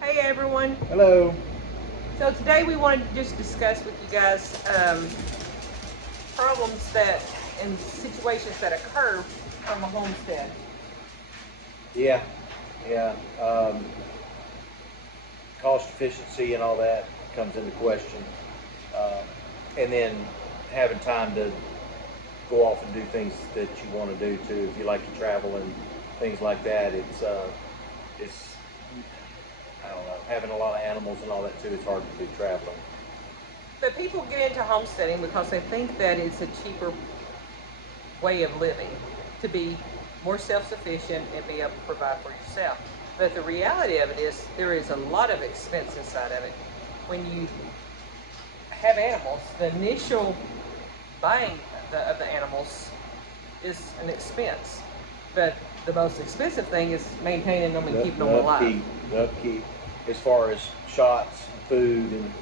Hey everyone. Hello. So today we wanted to just discuss with you guys problems that and situations that occur from a homestead. Yeah, yeah. Cost efficiency and all that comes into question, um, and then having time to go off and do things that you want to do too. If you like to travel and things like that, it's I don't know, having a lot of animals and all that too. It's hard to do traveling. But people get into homesteading because they think that it's a cheaper way of living, to be more self-sufficient and be able to provide for yourself. But the reality of it is there is a lot of expense inside of it. When you have animals, the initial buying of the animals is an expense. But the most expensive thing is maintaining them and keeping them The alive. upkeep, the upkeep, as far as shots, food, and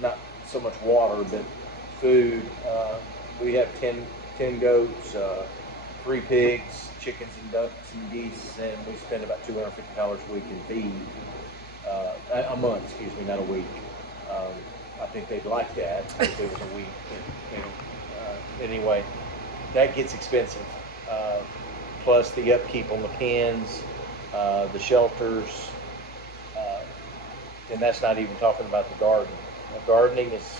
not so much water, but food. We have 10 goats, 3 pigs, chickens and ducks and geese, and we spend about $250 a week in feed. A month, excuse me, not a week. Um, I think they'd like that if it was a week. But, anyway, that gets expensive. Uh, Plus the upkeep on the pens, the shelters, uh, and that's not even talking about the garden. Gardening is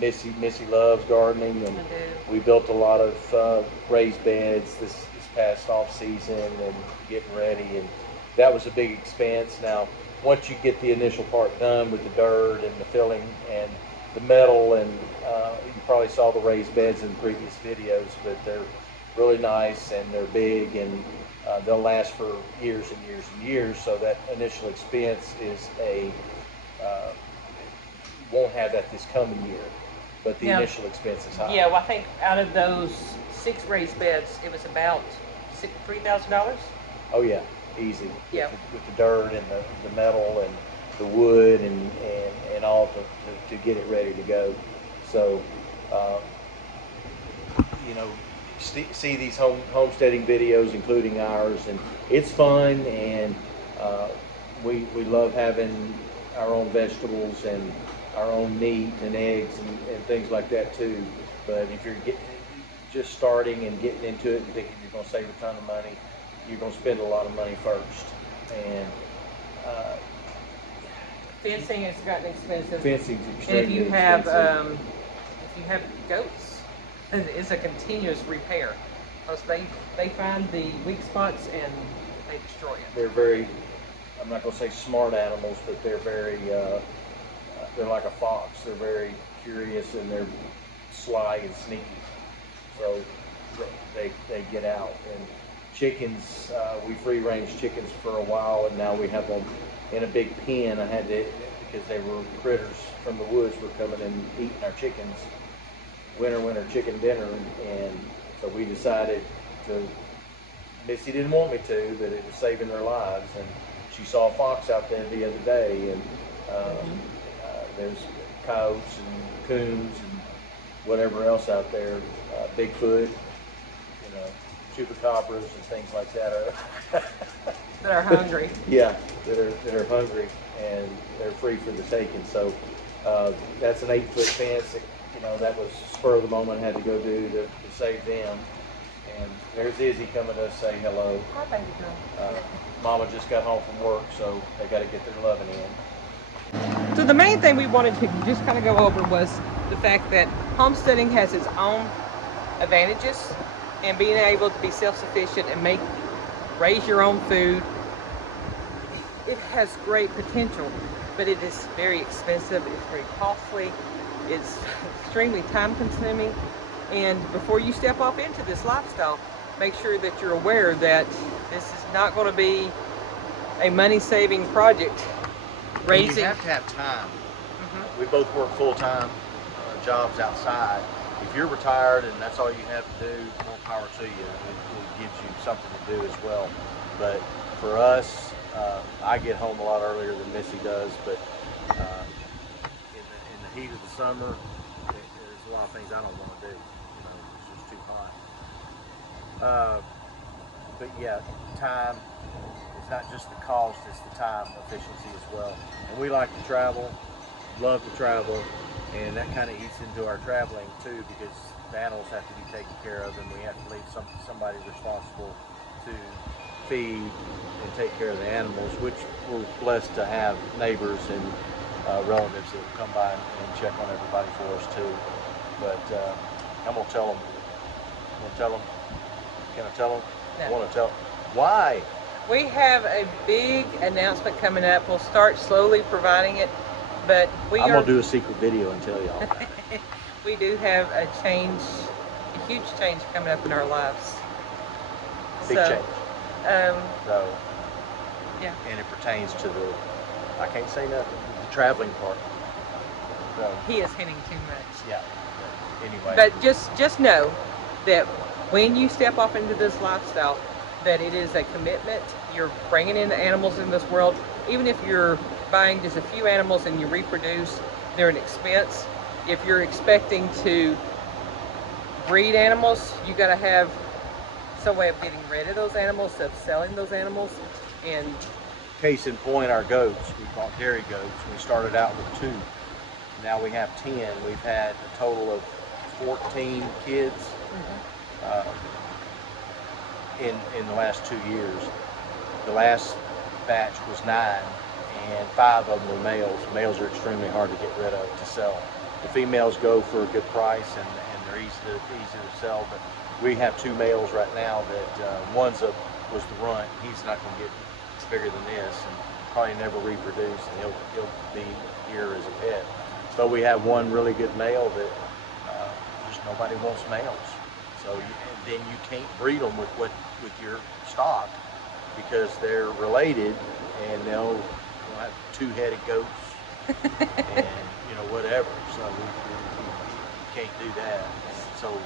Missy loves gardening, and I do. we built a lot of raised beds this past off season and getting ready, and that was a big expense. Now, once you get the initial part done with the dirt and the filling and the metal, and you probably saw the raised beds in previous videos, but they're really nice and they're big and they'll last for years and years and years. So that initial expense is uh, won't have that this coming year, but the Now, initial expense is high. yeah, well, I think out of those 6 raised beds, it was about $3,000. Oh yeah, easy Yeah. with the dirt and the metal and the wood and all to get it ready to go. So, um, see these homesteading videos, including ours, and it's fun, and uh, we love having our own vegetables and our own meat and eggs and things like that too. But if you're just starting and getting into it and thinking you're going to save a ton of money, you're going to spend a lot of money first. And uh, Fencing has gotten expensive, fencing's and if you extremely have expensive. goats, it's a continuous repair because they find the weak spots and they destroy it. They're very, I'm not going to say smart animals, but they're like a fox. They're very curious and they're sly and sneaky. So they get out. And chickens, we free range chickens for a while, and now we have them in a big pen. I had to because they were critters from the woods were coming and eating our chickens. Winter chicken dinner, and so we decided to. Missy didn't want me to, but it was saving their lives. And she saw a fox out there the other day, and Hmm. there's coyotes and coons and whatever else out there, Bigfoot, chupacabras and things like that are. That are hungry. Yeah, that are hungry and they're free for the taking. So that's an 8 foot fence. That was spur of the moment had to go do to save them. And there's Izzy coming to say hello. Hi, baby girl. Mama just got home from work, so they got to get their loving in. So the main thing we wanted to just kind of go over was the fact that homesteading has its own advantages, and being able to be self-sufficient and raise your own food, it has great potential, but it is very expensive, it's very costly, it's extremely time consuming. And before you step off into this lifestyle, make sure that you're aware that this is not going to be a money saving project. And you Raising. have to have time. Mhm. We both work full-time jobs outside. If you're retired and that's all you have to do, more power to you. It gives you something to do as well. But for us, I get home a lot earlier than Missy does. But in the heat of the summer, there's a lot of things I don't want to do. It's just too hot. But yeah, time It's not just the cost, it's the time efficiency as well. And we like to travel, love to travel, and that kind of eats into our traveling too, because the animals have to be taken care of, and we have to leave somebody responsible to feed and take care of the animals, which we're blessed to have neighbors and relatives that will come by and check on everybody for us too. But I'm gonna tell them. I'm gonna tell them. Can I tell them? No. I want to tell. Why? We have a big announcement coming up. We'll start slowly providing it, but I'm gonna do a secret video and tell y'all. we do have a change, a huge change coming up in our lives. Big change. So, yeah. and it pertains to I can't say nothing, the traveling part. So, He is hinting too much. yeah. Anyway. But just know that when you step off into this lifestyle, that it is a commitment. You're bringing in the animals in this world. Even if you're buying just a few animals and you reproduce, they're an expense. If you're expecting to breed animals, you got to have some way of getting rid of those animals, of selling those animals. And Case in point, our goats, we bought dairy goats. We started out with 2. Now we have 10. We've had a total of 14 kids in the last 2 years. The last batch was 9, and 5 of them were males. Males are extremely hard to get rid of to sell. The females go for a good price, and they're easy to sell. But we have 2 males right now that was the runt. He's not going to get bigger than this, and probably never reproduce, and he'll be here as a pet. So we have one really good male that just nobody wants males. So then you can't breed them with your stock, because they're related, and they'll have 2-headed goats and whatever. So we can't do that. And so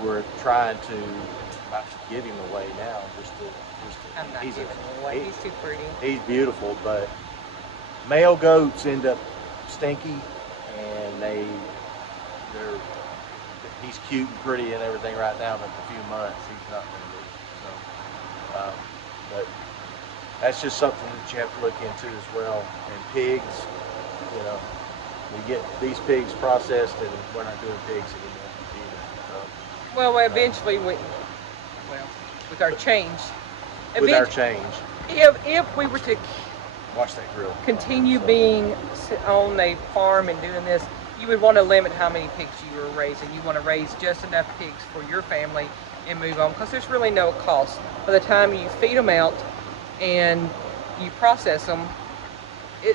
we're trying to not to give him away now, I'm not giving him away. He's too pretty. He's beautiful, but male goats end up stinky, and he's cute and pretty and everything right now, but in a few months he's not going to be. So, but that's just something that you have to look into as well. And pigs, we get these pigs processed, and we're not doing pigs anymore either. So, well, eventually with our change. With our change. If we were to Watch that grill. continue being on a farm and doing this, you would want to limit how many pigs you were raising. You want to raise just enough pigs for your family and move on, because there's really no cost. By the time you feed them out and you process them, you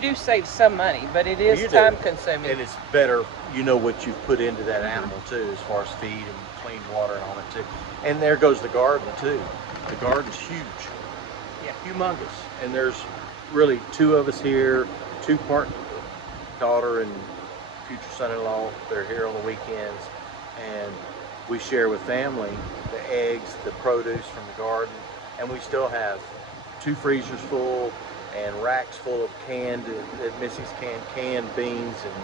do save some money, but it is time consuming. And it's better, what you've put into that animal too, as far as feed and clean water and all that too. And there goes the garden too. The garden's huge. Yeah. Humongous. And there's really 2 of us here, 2 part daughter and future son-in-law. They're here on the weekends, and we share with family the eggs, the produce from the garden, and we still have 2 freezers full and racks full of canned, at Missy's canned beans, and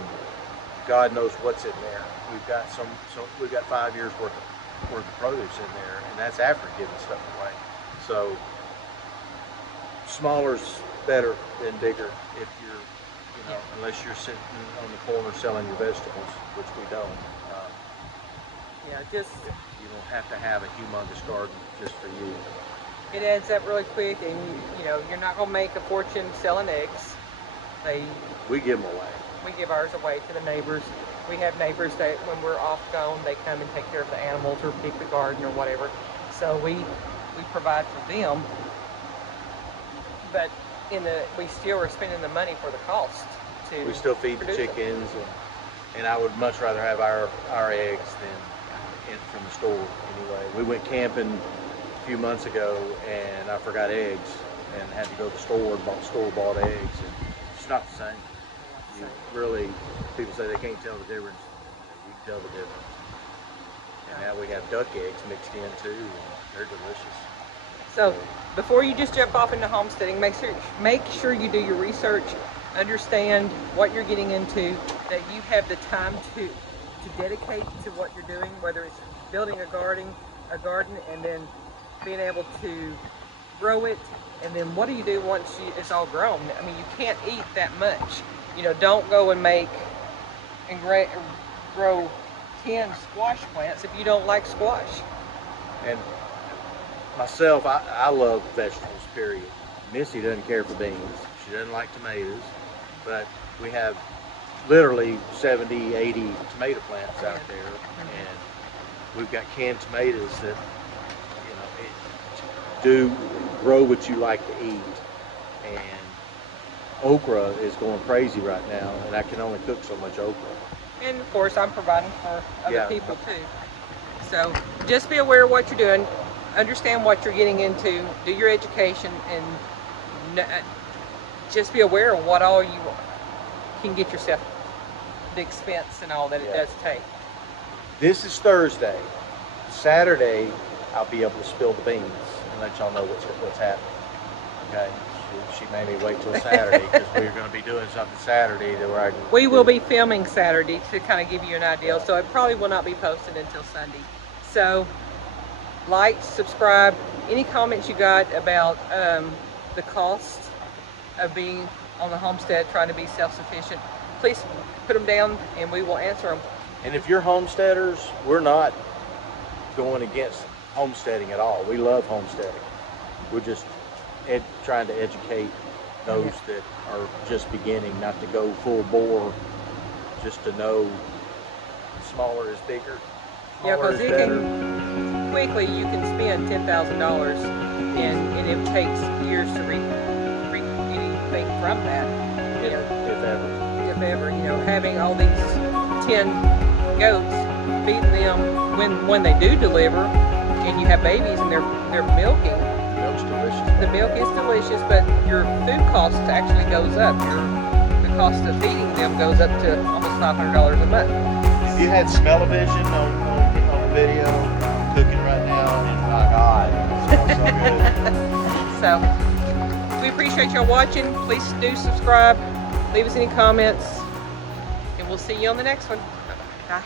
God knows what's in there. We've got 5 years worth of produce in there, and that's after giving stuff away. So smaller's better than bigger if you're, unless you're sitting on the corner selling your vegetables, which we don't. You don't have to have a humongous garden just for you. It adds up really quick, and you're not gonna make a fortune selling eggs. We give them away. We give ours away to the neighbors. We have neighbors that when we're off gone, they come and take care of the animals or pick the garden or whatever. So we provide for them, but we still are spending the money for the cost to. We still feed the chickens, and I would much rather have our eggs than from the store anyway. We went camping a few months ago, and I forgot eggs, and had to go to the store and bought store-bought eggs, and it's not the same. People say they can't tell the difference. You can tell the difference. And now we have duck eggs mixed in too, and they're delicious. So before you just jump off into homesteading, make sure you do your research, understand what you're getting into, that you have the time to dedicate to what you're doing, whether it's building a garden, and then being able to grow it, and then what do you do once it's all grown? I mean, you can't eat that much. You know, don't go and make and grow 10 squash plants if you don't like squash. And myself, I love vegetables, period. Missy doesn't care for beans. She doesn't like tomatoes, but we have literally 70, 80 tomato plants out there, and we've got canned tomatoes that, you know, do grow what you like to eat. And okra is going crazy right now, and I can only cook so much okra. And of course, I'm providing for other Yeah. people too. So just be aware of what you're doing, understand what you're getting into, do your education, and just be aware of what all you can get yourself, the expense and all that it does take. This is Thursday. Saturday, I'll be able to spill the beans and let y'all know what's happening. Okay? She made me wait till Saturday because we're going to be doing something Saturday that where I can. We will be filming Saturday to kind of give you an idea, so it probably will not be posted until Sunday. So, like, subscribe. Any comments you got about the cost of being on the homestead, trying to be self-sufficient, please put them down and we will answer them. And if you're homesteaders, we're not going against homesteading at all. We love homesteading. We're just trying to educate those that are just beginning, not to go full bore, just to know smaller is bigger. Yeah, Smaller because is it better. can quickly, you can spend $10,000 and it takes years to reap anything from that. You know, If ever. if ever, you know, having all these 10 goats, feeding them when they do deliver, and you have babies and they're milking. Milk's delicious. The milk is delicious, but your food cost actually goes up. The cost of feeding them goes up to almost $500 a month. If you had smell-o-vision on the video, I'm cooking right now, and my God, it smells so good. So we appreciate y'all watching. Please do subscribe, leave us any comments, and we'll see you on the next one. Bye.